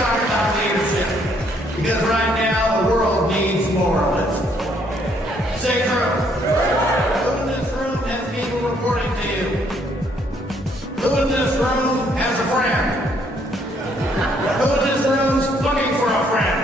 talk about leadership, because right now the world needs more of it. Say true. Who in this room has people reporting to you? Who in this room has a friend? Who in this room's looking for a friend?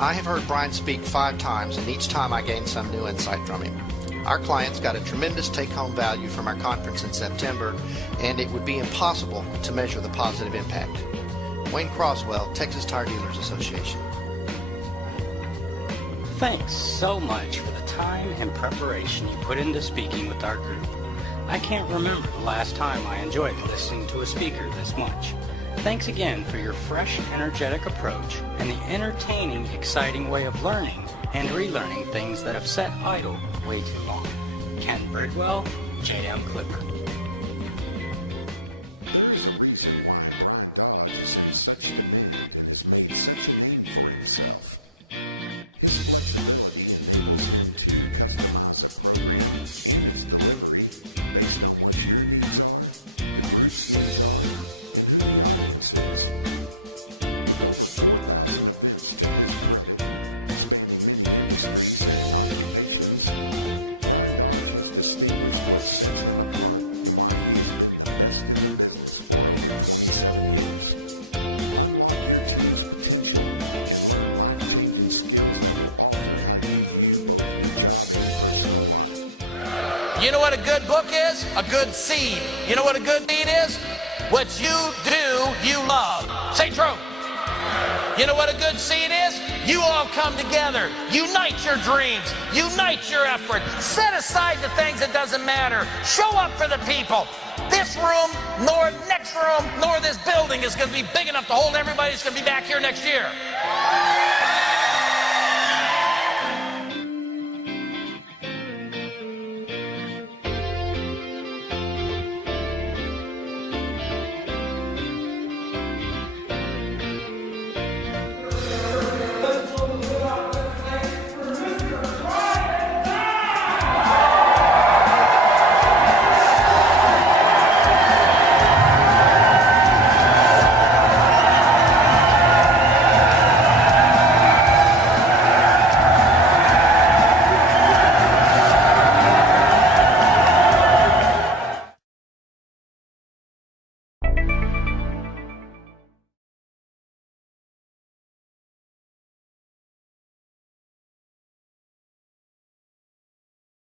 I have heard Bryan speak 5 times, and each time I gained some new insight from him. Our clients got a tremendous take-home value from our conference in September, and it would be impossible to measure the positive impact. Wayne Croswell, Texas Tire Dealers Association. Thanks so much for the time and preparation you put into speaking with our group. I can't remember the last time I enjoyed listening to a speaker this much. Thanks again for your fresh, energetic approach and the entertaining, exciting way of learning and relearning things that have sat idle way too long. Ken Bridwell, JM Clipper. You know what a good book is? A good seed. You know what a good seed is? What you do, you love. Say true. You know what a good seed is? You all come together. Unite your dreams. Unite your effort. Set aside the things that doesn't matter. Show up for the people. This room, nor next room, nor this building is going to be big enough to hold everybody that's going to be back here next year.